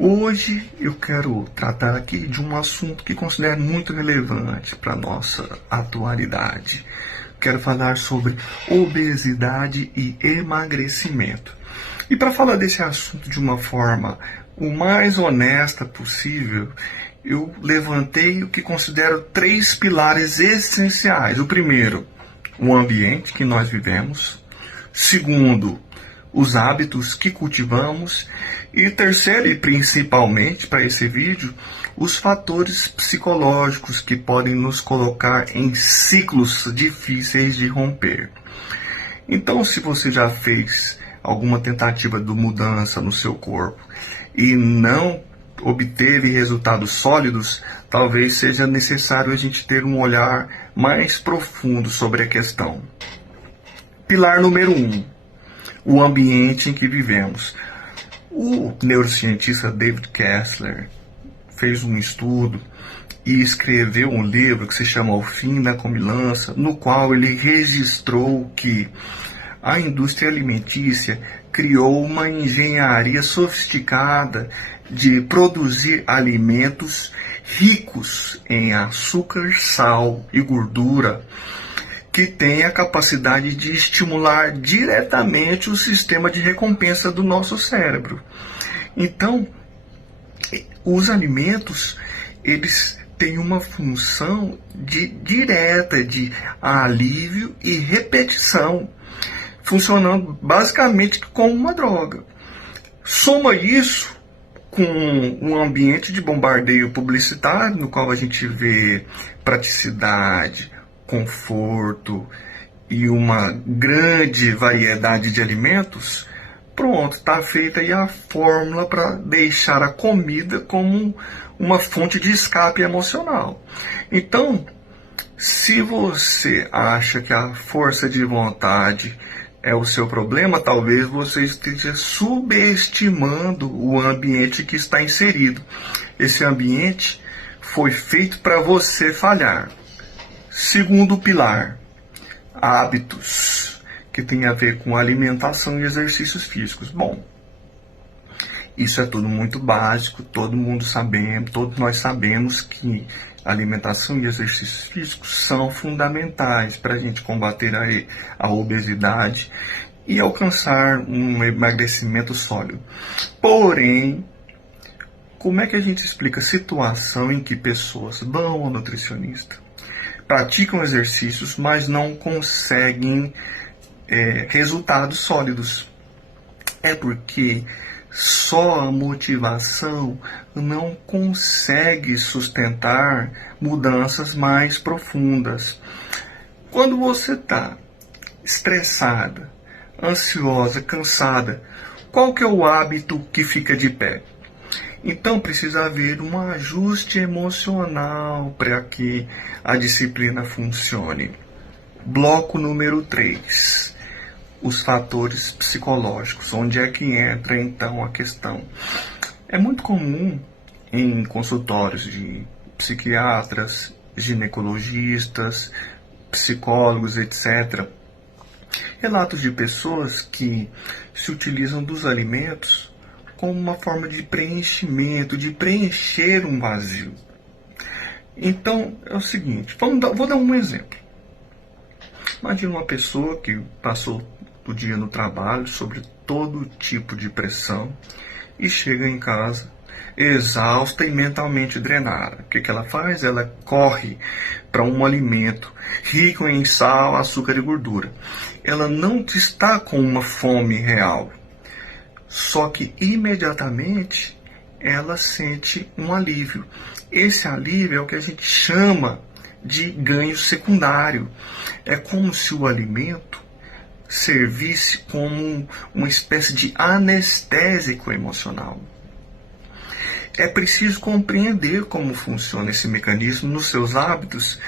Hoje eu quero tratar aqui de um assunto que considero muito relevante para a nossa atualidade. Quero falar sobre obesidade e emagrecimento. E para falar desse assunto de uma forma o mais honesta possível, eu levantei o que considero 3 pilares essenciais. O primeiro, o ambiente que nós vivemos. Segundo, os hábitos que cultivamos. E terceiro, e principalmente para esse vídeo, os fatores psicológicos que podem nos colocar em ciclos difíceis de romper. Então, se você já fez alguma tentativa de mudança no seu corpo e não obteve resultados sólidos, talvez seja necessário a gente ter um olhar mais profundo sobre a questão. Pilar número 1, o ambiente em que vivemos. O neurocientista David Kessler fez um estudo e escreveu um livro que se chama O Fim da Comilança, no qual ele registrou que a indústria alimentícia criou uma engenharia sofisticada de produzir alimentos ricos em açúcar, sal e gordura, que tem a capacidade de estimular diretamente o sistema de recompensa do nosso cérebro. Então, os alimentos, eles têm uma função direta de alívio e repetição, funcionando basicamente como uma droga. Soma isso com um ambiente de bombardeio publicitário, no qual a gente vê praticidade, conforto e uma grande variedade de alimentos, pronto, está feita aí a fórmula para deixar a comida como uma fonte de escape emocional. Então, se você acha que a força de vontade é o seu problema, talvez você esteja subestimando o ambiente que está inserido. Esse ambiente foi feito para você falhar. Segundo pilar, hábitos, que tem a ver com alimentação e exercícios físicos. Bom, isso é tudo muito básico, todos nós sabemos que alimentação e exercícios físicos são fundamentais para a gente combater a obesidade e alcançar um emagrecimento sólido. Porém, como é que a gente explica a situação em que pessoas vão ao nutricionista, praticam exercícios, mas não conseguem resultados sólidos? É porque só a motivação não consegue sustentar mudanças mais profundas. Quando você está estressada, ansiosa, cansada, qual que é o hábito que fica de pé? Então precisa haver um ajuste emocional para que a disciplina funcione. Bloco número 3. Os fatores psicológicos. Onde é que entra então a questão? É muito comum em consultórios de psiquiatras, ginecologistas, psicólogos, etc., relatos de pessoas que se utilizam dos alimentos como uma forma de preenchimento, de preencher um vazio. Então, é o seguinte, vou dar um exemplo. Imagina uma pessoa que passou o dia no trabalho, sobre todo tipo de pressão, e chega em casa exausta e mentalmente drenada. O que ela faz? Ela corre para um alimento rico em sal, açúcar e gordura. Ela não está com uma fome real. Só que imediatamente ela sente um alívio. Esse alívio é o que a gente chama de ganho secundário. É como se o alimento servisse como uma espécie de anestésico emocional. É preciso compreender como funciona esse mecanismo nos seus hábitos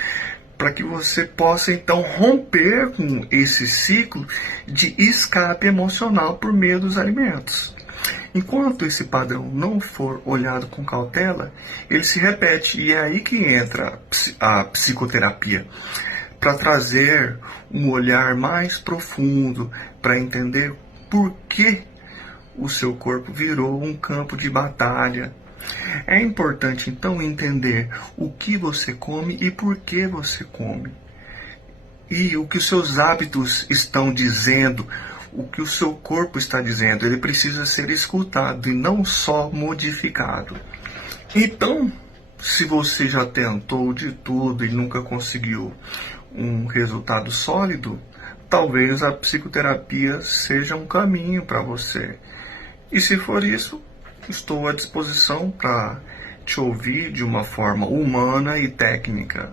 para que você possa então romper com esse ciclo de escape emocional por meio dos alimentos. Enquanto esse padrão não for olhado com cautela, ele se repete, e é aí que entra a psicoterapia, para trazer um olhar mais profundo, para entender por que o seu corpo virou um campo de batalha. É importante então entender o que você come e por que você come. E o que os seus hábitos estão dizendo, o que o seu corpo está dizendo, ele precisa ser escutado e não só modificado. Então, se você já tentou de tudo e nunca conseguiu um resultado sólido, talvez a psicoterapia seja um caminho para você. E se for isso, estou à disposição para te ouvir de uma forma humana e técnica.